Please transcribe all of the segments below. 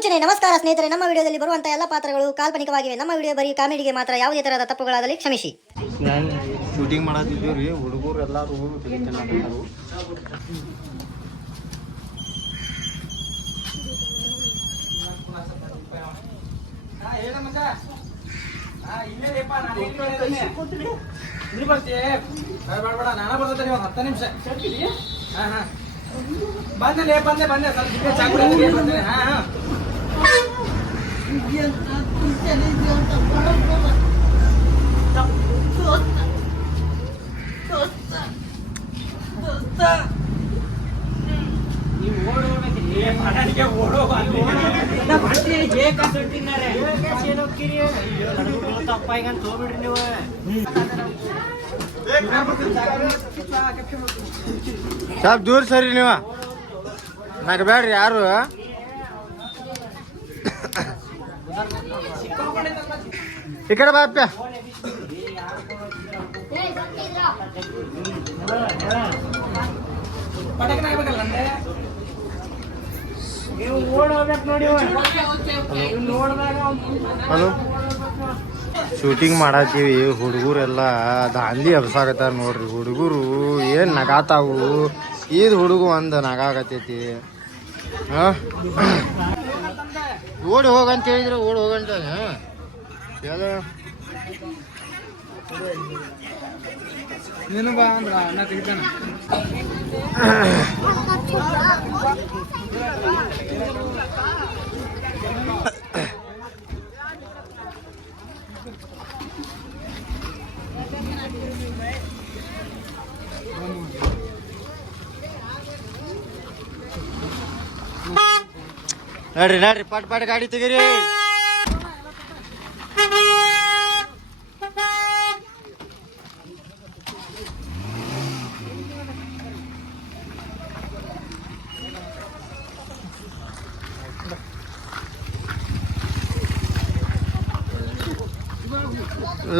ಸೂಚನೆ. ನಮಸ್ಕಾರ ಸ್ನೇಹಿತರೆ, ನಮ್ಮ ವಿಡಿಯೋದಲ್ಲಿ ಬರುವಂತಹ ಎಲ್ಲ ಪಾತ್ರಗಳು ಕಾಲ್ಪನಿಕವಾಗಿವೆ. ನಮ್ಮ ವಿಡಿಯೋ ಬರೀ ಕಾಮಿಡಿಗೆ ಮಾತ್ರ. ಯಾವುದೇ ತರಹದ ತಪ್ಪುಗಳಾದಲ್ಲಿ ಕ್ಷಮಿಸಿ. ಶೂಟಿಂಗ್ ಮಾಡತ್ತಿದ್ದೀವಿ ರೀ, ಹುಡುಗರು ಎಲ್ಲರೂ ಹತ್ತು ನಿಮಿಷ ಬಂದೆ ಬಂದೆ ಸ್ವಲ್ಪ ದೂರ ಸರಿ ನೀವು ನಗಬೇಡ್ರಿ ಯಾರು. ಈ ಕಡೆ ಬಾಪ್ಪ. Hello, shooting ಮಾಡತ್ತೀವಿ. ಹುಡುಗರೆಲ್ಲ ದಾಂಧಿ ಹಬ್ಸಾಕತ್ತಾರ ನೋಡ್ರಿ. ಹುಡುಗರು ಏನ್ ನಗಾತಾವು. ಈದ್ ಹುಡುಗ ಒಂದು ನಗಾಕತ್ತೈತಿ. ಓಡಿ ಹೋಗಂತ ಹೇಳಿದ್ರೆ ಓಡಿ ಹೋಗಂತ ನೀನು ಬಾ ಅಂದ್ರ ಅಣ್ಣ ತೆಗಿತಾನ. ನಡ್ರಿ ಪಟ್ ಪಟ್ ಗಾಡಿ ತೆಗೀರಿ.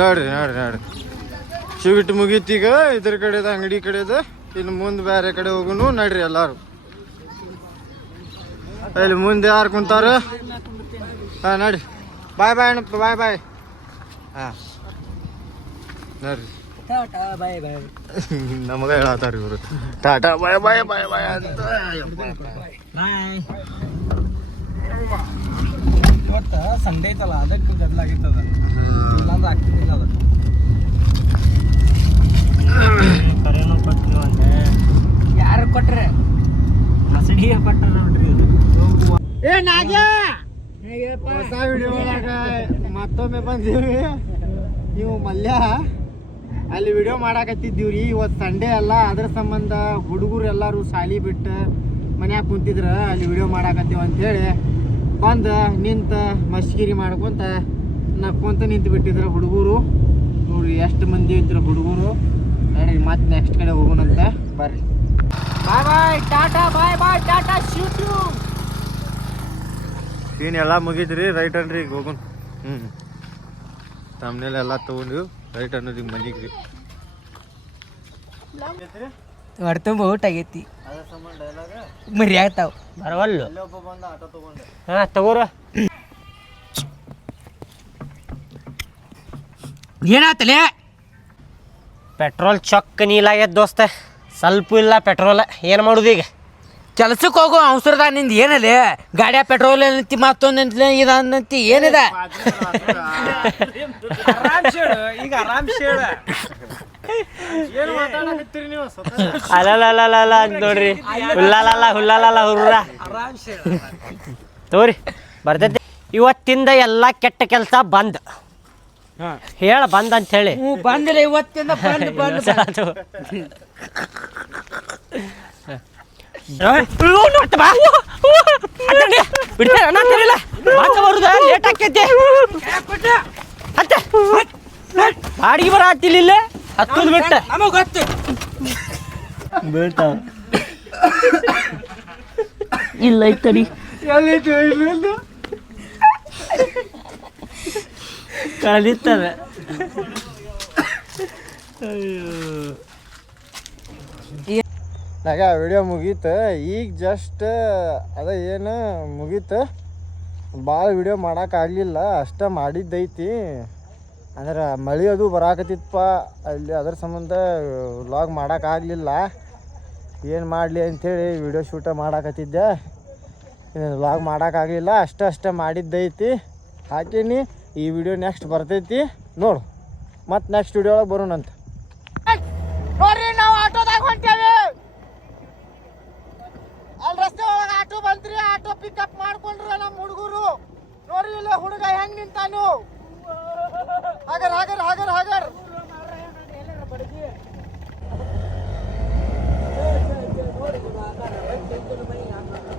ನೋಡ್ರಿ ಶೂಟ್ ಮುಗೀತೀಗ. ಇದ್ರ ಕಡೆದ ಅಂಗಡಿ ಕಡೆದ ಇನ್ನು ಮುಂದೆ ಬೇರೆ ಕಡೆ ಹೋಗುನು. ನಡ್ರಿ ಎಲ್ಲಾರು. ಇಲ್ಲಿ ಮುಂದೆ ಯಾರು ಕುಂತಾರ? ಹಾ ನಡ್ರಿ. ಬಾಯ್ ಅಣ್ಣಪ್ಪ, ಬಾಯ್. ಹಾ ನೋಡ್ರಿ, ನಮಗ ಹೇಳತ್ತಾರ ಇವರು ಟಾಟಾ ಬಾಯ್ ಅಂತ. ಇವತ್ತ ಸಂಡೇ ಐತಲ್ಲ, ಅದಕ್ಕೆ ಗದ್ಲಾಗಿತ್ತದ. ಇಲ್ಲಾಂದ್ರೆ ಆಗ್ತಿದ್ದಿಲ್ಲ ಅದ. ಯಾರು ಕೊಟ್ರೆ? ಮಸಡಿಗೆ ಕೊಟ್ಟ ನೋಡ್ರಿ. ಹೊಸ ವಿಡಿಯೋ ಒಳಗ ಮತ್ತೊಮ್ಮೆ ಬಂದೀವಿ. ನೀವು ಮಲ್ಯ ಅಲ್ಲಿ ವಿಡಿಯೋ ಮಾಡಾಕತ್ತಿದ್ದೀವ್ರಿ. ಇವತ್ತು ಸಂಡೇ ಅಲ್ಲ, ಅದ್ರ ಸಂಬಂಧ ಹುಡುಗರು ಎಲ್ಲರೂ ಶಾಲಿ ಬಿಟ್ಟು ಮನ್ಯಾಗ ಕುಂತಿದ್ರ ಅಲ್ಲಿ ವಿಡಿಯೋ ಮಾಡಾಕತ್ತೀವಿ ಅಂತೇಳಿ ಬಂದು ನಿಂತ ಮಸ್ಕಿರಿ ಮಾಡ್ಕೊಂತ ನಕ್ಕೊಂತ ನಿಂತು ಬಿಟ್ಟಿದ್ರು ಹುಡುಗರು. ನೋಡ್ರಿ ಎಷ್ಟು ಮಂದಿ ಇದ್ರು ಹುಡುಗರು. ನೋಡ್ರಿ ಮತ್ತೆ ನೆಕ್ಸ್ಟ್ ಕಡೆ ಹೋಗೋಣಂತ ಬರ್ರಿ. ಬಾಯ್ ಟಾಟಾ ಶೂಟ್. ಸೀನ್ ಎಲ್ಲ ಮುಗಿದ್ರಿ. ರೈಟ್ ಅನ್ರಿ ಈಗ ಹೋಗೋಣ. ತಮ್ಮನೆಲ್ಲ ಎಲ್ಲ ತಗೊಂಡಿವಿ. ರೈಟ್ ಅನ್ನೋದು ಈಗ ಮನೆಗೆ ರೀ. ಹೊಡ್ತುಂಬ ಊಟ ಆಗೈತಿ. ಮರಿ ಆಗ್ತಾವ ಬರವಲ್ಲು. ಹಾಂ ತಗೋರ. ಏನಾತಲೆ? ಪೆಟ್ರೋಲ್ ಚೊಕ್ಕ ನೀಲಾಗ್ಯದ ದೋಸ್ತ. ಸ್ವಲ್ಪ ಇಲ್ಲ ಪೆಟ್ರೋಲ್. ಏನು ಮಾಡುದು ಈಗ? ಕೆಲ್ಸಕ್ಕೆ ಹೋಗೋ ಅವಸರದಾಗ ನಿಂದ ಏನಲ್ಲೇ? ಗಾಡಿಯ ಪೆಟ್ರೋಲ್ ಏನಂತಿ, ಮತ್ತೊಂದಂತಿ, ಇದಂತಿ ಏನಿದೆ? ಈಗ ಆರಾಮ್ ಶೇಡ ಅಲ್ಲ ಅಂತ ನೋಡ್ರಿ. ಹುಲ್ಲಾಲಲ್ಲ ಹುರ್ರ ತಗೋರಿ, ಬರ್ತೈತಿ. ಇವತ್ತಿಂದ ಎಲ್ಲ ಕೆಟ್ಟ ಕೆಲಸ ಬಂದ್ ಹೇಳ ಬಂದ್ ಅಂತ ಹೇಳಿ. ಬಂದಿಲ್ಲ ಇವತ್ತಿಂದ ಬಂದ್ ಲೇಟ್ ಆಕೈತಿ. ಬಾಡಿಗೆ ಬರ ಹತ್ತಿಲ್ಲ ಇಲ್ಲೇ ಹತ್ತುದ್ ಬಿಟ್ಟ ನಮಗ್ ಗೊತ್ತು ಬೀಳ್ತಾವ. ಇಲ್ಲ ಐತಡಿ ಕಳದಿತ್ತದ. ನಾಗ ವಿಡಿಯೋ ಮುಗೀತು. ಈಗ ಜಸ್ಟ್ ಅದ ಏನು ಮುಗೀತು. ಭಾಳ ವಿಡಿಯೋ ಮಾಡೋಕ್ಕಾಗಲಿಲ್ಲ ಅಷ್ಟ ಮಾಡಿದ್ದೈತಿ. ಅಂದ್ರೆ ಮಳೆ ಅದು ಬರಾಕತ್ತಿತ್ತಪ್ಪ ಅಲ್ಲಿ, ಅದ್ರ ಸಂಬಂಧ ವ್ಲಾಗ್ ಮಾಡೋಕ್ಕಾಗಲಿಲ್ಲ. ಏನು ಮಾಡಲಿ ಅಂಥೇಳಿ ವಿಡಿಯೋ ಶೂಟ ಮಾಡಾಕತ್ತಿದ್ದೆ, ವ್ಲಾಗ್ ಮಾಡೋಕ್ಕಾಗಲಿಲ್ಲ. ಅಷ್ಟೇ ಮಾಡಿದ್ದೈತಿ, ಹಾಕೀನಿ. ಈ ವಿಡಿಯೋ ನೆಕ್ಸ್ಟ್ ಬರ್ತೈತಿ ನೋಡು, ಮತ್ತು ನೆಕ್ಸ್ಟ್ ವಿಡಿಯೋ ಒಳಗೆ ಬರೋಣಂತ. ನೋಡ್ರಿ ನಾವು ಆಟೋದಾಗ ಹೊಂಟೇವಿ. ಅಲ್ಲಿ ರಸ್ತೆ ಒಳಗೆ ಆಟೋ ಬಂತ್ರಿ, ಆಟೋ ಪಿಕಪ್ ಮಾಡ್ಕೊಂಡ್ರ ನಮ್ಮ ಹುಡುಗರು. ನೋಡ್ರಿ ಇಲ್ಲ ಹುಡುಗ ಹೆಂಗ್ ನಿಂತಾನು. ಹಾಗರ್ ಹಾಗರ್ ಹಾಗರ್ ಹಾಗರ್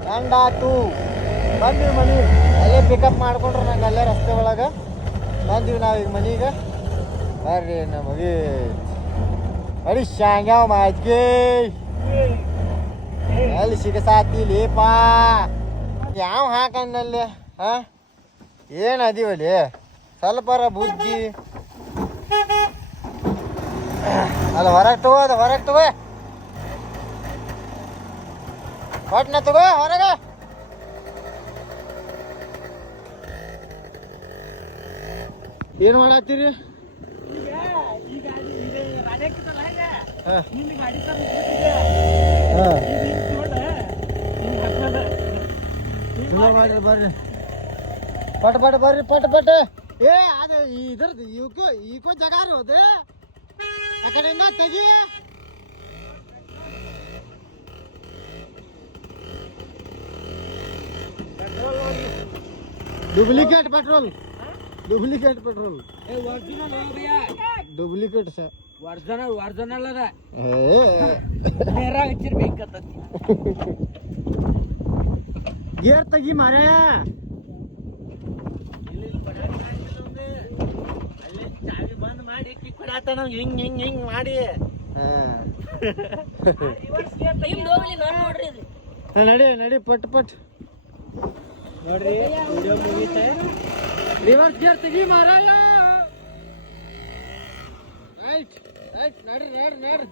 ಹೆಂಗಾತು ಬಂದ್ವಿ ಮನಿ. ಅಲ್ಲೇ ಪಿಕಪ್ ಮಾಡ್ಕೊಂಡ್ರು ನಂಗೆ ಅಲ್ಲೇ ರಸ್ತೆ ಒಳಗೆ ಬಂದ್ವಿ ನಾವೀಗ ಮನೀಗ. ಬರ್ರಿ ನಮಗೆ ಅಡಿ ಶಾಂಗ್ಯಾವ ಮಾಜ್ಗೆ ಎಲ್ಲಿ ಸಿಗಸಾತಿಲೇಪ. ಯಾವ ಹಾಕಣ್ಣಲ್ಲಿ ಏನು ಅದೀವಲ್ಲಿ ಸ್ವಲ್ಪರ ಬುದ್ಧಿ ಅಲ್ಲ. ಹೊರಗೆ ತಗೋ, ಅದು ಹೊರಗೆ ತಗೋ, ಪಟ್ನ ತಗೋ ಹೊರಗೆ. ಏನು ಮಾಡತ್ತೀರಿ? ಮಾಡ್ರಿ ಬರ್ರಿ, ಪಟ್ ಪಟ್ ಬರ್ರಿ, ಪಟ್ ಪಟ್. ಏ ಅದು ಇದ್ರದ್ದು ಈಕೋ ಜಾಗ ರೀ ಅದು, ಆ ಕಡೆಯಿಂದ ತೆಗಿ. Duplicate petrol, duplicate petrol, duplicate sir. Original ಅದ. ಗೇರ್ ತೆಗಿ ಮಾರೇ. ಚಾವಿ ಬಂದ್ ಮಾಡಿ ಹಿಂಗ್ ಹಿಂಗ್ ಹಿಂಗ್ ಮಾಡಿ ನಡಿ ನಡಿ ಪಟ್ ಪಟ್. ನೋಡ್ರಿ ವಿಡಿಯೋ ಮುಗೀತೆ. ರಿವರ್ಸ್ ಗೇರ್ ತೆಗಿ ಮಾರಲ್ಲ. ರೈಟ್ ರೈಟ್ ನಡ್ರಿ ನಡ್ರಿ ನಡ್ರಿ.